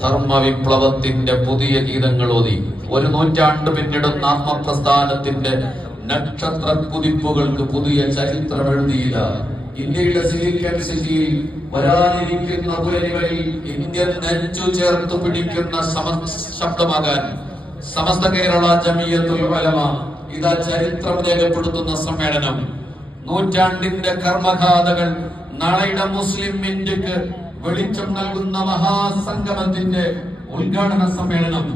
ധർമ്മ വിപ്ലവത്തിന്റെ പുതിയ ഗീതങ്ങൾ ഓതി ഒരു നൂറ്റാണ്ട് പിന്നിടുന്ന ആത്മപ്രസ്ഥാനത്തിന്റെ നക്ഷത്ര കുതിപ്പുകൾക്ക് പുതിയ ചരിത്രം എഴുതിയില്ല. ഇന്ത്യയുടെ സിലിക്കൺ സിറ്റിയിൽ വരാനിരിക്കുന്ന പുലരികളിൽ ഇന്ത്യൻ നെഞ്ചു ചേർത്ത് പിടിക്കുന്ന ശബ്ദമാകാൻ സമസ്ത കേരള ജമിയത്തുൽ ഉലമ ഇതാ ചരിത്രം രേഖപ്പെടുത്തുന്ന സമ്മേളനം. നൂറ്റാണ്ടിന്റെ കർമ്മഗാഥകൾ നാളെയുടെ മുസ്ലിം ഇന്ത്യക്ക് വെളിച്ചം നൽകുന്ന മഹാസംഗമത്തിന്റെ ഉദ്ഘാടന സമ്മേളനം.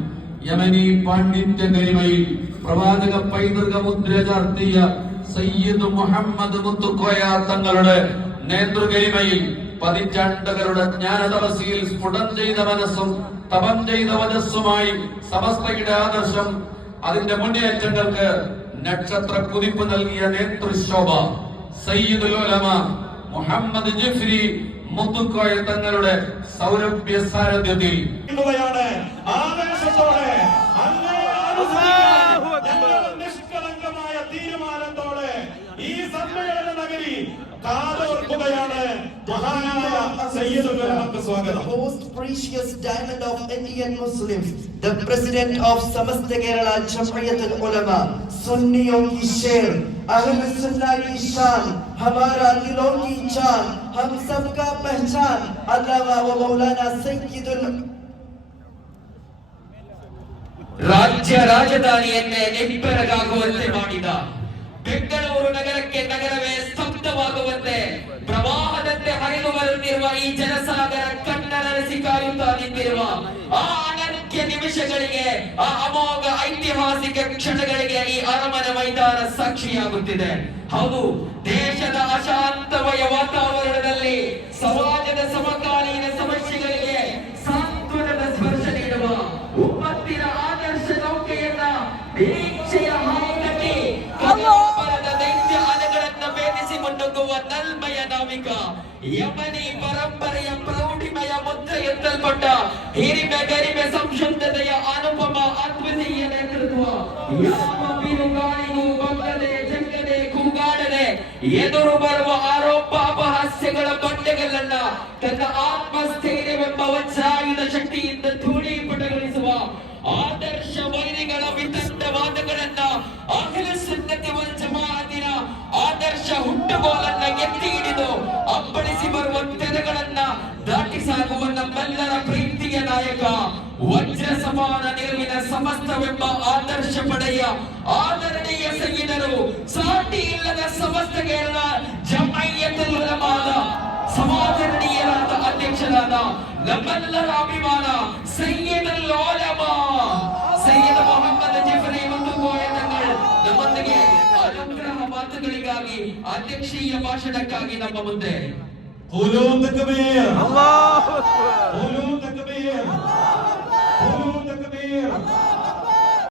യമനി പാണ്ഡിത്യ ഗരിമയിൽ പ്രവാചക പൈതൃക മുദ്ര ചാർത്തിയ സയ്യിദ് മുഹമ്മദ് മുത്തുക്കോയ തങ്ങളുടെ നേതൃഗരിമയിൽ പതിറ്റാണ്ടുകളുടെ ജ്ഞാനതപസിയിൽ സ്ഫുടം ചെയ്ത മനസ്സും തപം ചെയ്ത വനസ്സുമായി സമസ്തയുടെ ആദർശം അതിന്റെ മുന്നേറ്റങ്ങൾക്ക് നക്ഷത്ര കുതിപ്പ് നൽകിയ നേതൃശോഭ സയ്യിദുൽ ഉലമ മുഹമ്മദ് ജിഫ്രി മുത്തുക്കോയ തങ്ങളുടെ സൗരഭ്യ സാരഥ്യത്തിൽ നിഷ്കളങ്കമായ തീരുമാനത്തോടെ ഈ സമ്മേളന നഗരി കാതോർക്കുകയാണ്. The most precious diamond of Indian Muslims, the President of Samasta Kerala Jamiyatul Ulama, Sunniyon ki sher, Ahle Sunnah ki shan, Hamara dilon ki jaan, Hum sabka pehchan, Allama wa Maulana Sayyidul ರಾಜ್ಯ ರಾಜಧಾನಿಯನ್ನೇ ನಿಬ್ಬೆರಗಾಗುವಂತೆ ಮಾಡಿದ. ಬೆಂಗಳೂರು ನಗರಕ್ಕೆ ನಗರವೇ ಸ್ತಬ್ಧವಾಗುವಂತೆ ಪ್ರವಾಹದಂತೆ ಹರಿದು ಬರುತ್ತಿರುವ ಈ ಜನಸಾಗರ ಕಣ್ಣರಳಿಸಿ ಕಾಯುತ್ತಾ ನಿಂತಿರುವ ಆ ಅನರ್ಘ್ಯ ನಿಮಿಷಗಳಿಗೆ, ಆ ಅಮೋಘ ಐತಿಹಾಸಿಕ ಕ್ಷಣಗಳಿಗೆ ಈ ಅರಮನೆ ಮೈದಾನ ಸಾಕ್ಷಿಯಾಗುತ್ತಿದೆ. ಹೌದು, ದೇಶದ ಅಶಾಂತಮಯ ವಾತಾವರಣದಲ್ಲಿ ಸಮಾಜದ ಸಮಕಾಲೀನ ಸಮಸ್ಯೆಗಳಿಗೆ ಸಾಂತ್ವನದ ಸ್ಪರ್ಶ ನೀಡುವ ಉಮ್ಮತ್ತಿನ ಆದರ್ಶ ನೌಕೆಯನ್ನ ನಿರೀಕ್ಷೆಯ ಹಾಯಿಗಟ್ಟಿ ಕನ್ನಡದ ದೈತ್ಯ ಅಲೆಗಳನ್ನ ಭೇದಿಸಿ ಮುನ್ನುಗ್ಗುವ ನಲ್ಮಯ ನಾವಿಕ, ಯಮನಿ ಪರಂಪರೆಯ ಪ್ರೌಢಿಮಯ ಮುದ್ರೆ ಎತ್ತಲ್ಪಟ್ಟ ಹಿರಿಮೆ ಗರಿಮೆ ಸಂಶುದ್ಧತೆಯ ಅನುಪಮ ಅದ್ವಿತೀಯ ನೇತೃತ್ವ. ಯಾವ ಬಿರುಗಾಳಿಗೂ ಬಗ್ಗದೆ ಜಗ್ಗದೆ ಕೂಗಾಡದೆ ಎದುರು ಬರುವ ಆರೋಪ ಅಪಹಾಸ್ಯಗಳ ಬಂಡೆಗಳನ್ನ ತನ್ನ ಆತ್ಮಸ್ಥೈರ್ಯವೆಂಬ ವಜ್ರಾಯುಧ ಶಕ್ತಿಯಿಂದ ಧೂಳೀಪಟಗೊಳಿಸುವ ಆದರ್ಶ ವೈರಿಗಳ ವಿತಂಡವಾದಗಳನ್ನ ಅಹ್ಲು ಸುನ್ನತಿ ವಲ್ ಜಮಾಅತಿನ ಆದರ್ಶ ಹುಟ್ಟುಗೋಲನ್ನ ಎತ್ತಿ ಹಿಡಿದು ಅಪ್ಪಳಿಸಿ ಬರುವ ತೆರೆಗಳನ್ನ ದಾಟಿ ಸಾಗುವ ನಮ್ಮೆಲ್ಲರ ಪ್ರೀತಿಯ ನಾಯಕ, ವಜ್ರ ಸಮಾನ ನಿಲುವಿನ ಸಮಸ್ತವೆಂಬ ಆದರ್ಶ ಪಡೆಯ ಆದರಣೀಯ ಸೈನಿಕರು, ಸಾಟಿ ಇಲ್ಲದ ಸಮಸ್ತ ಕೇರಳ ಜಮಿಯತುಲ್ ಉಲಮಾದ ಸಮಾಚರಣೀಯರಾದ ಅಧ್ಯಕ್ಷರಾದ ನಮ್ಮೆಲ್ಲರ ಅಭಿಮಾನ ಸಯ್ಯದುಲ್ ಉಲಮಾ ಸಯ್ಯದ್ ಮೊಹಮ್ಮದ್ ಜಿಫ್ರಿ ಮುತ್ತುಕೋಯ ತങ്ങൾ ನಮ್ಮೊಂದಿಗೆ ಅನುಗ್ರಹ ಮಾತುಗಳಿಗಾಗಿ ಅಧ್ಯಕ್ಷೀಯ ಭಾಷಣಕ್ಕಾಗಿ ನಮ್ಮ ಮುಂದೆ ಅಲ್ಲಾಹು ಅಕ್ಬರ್.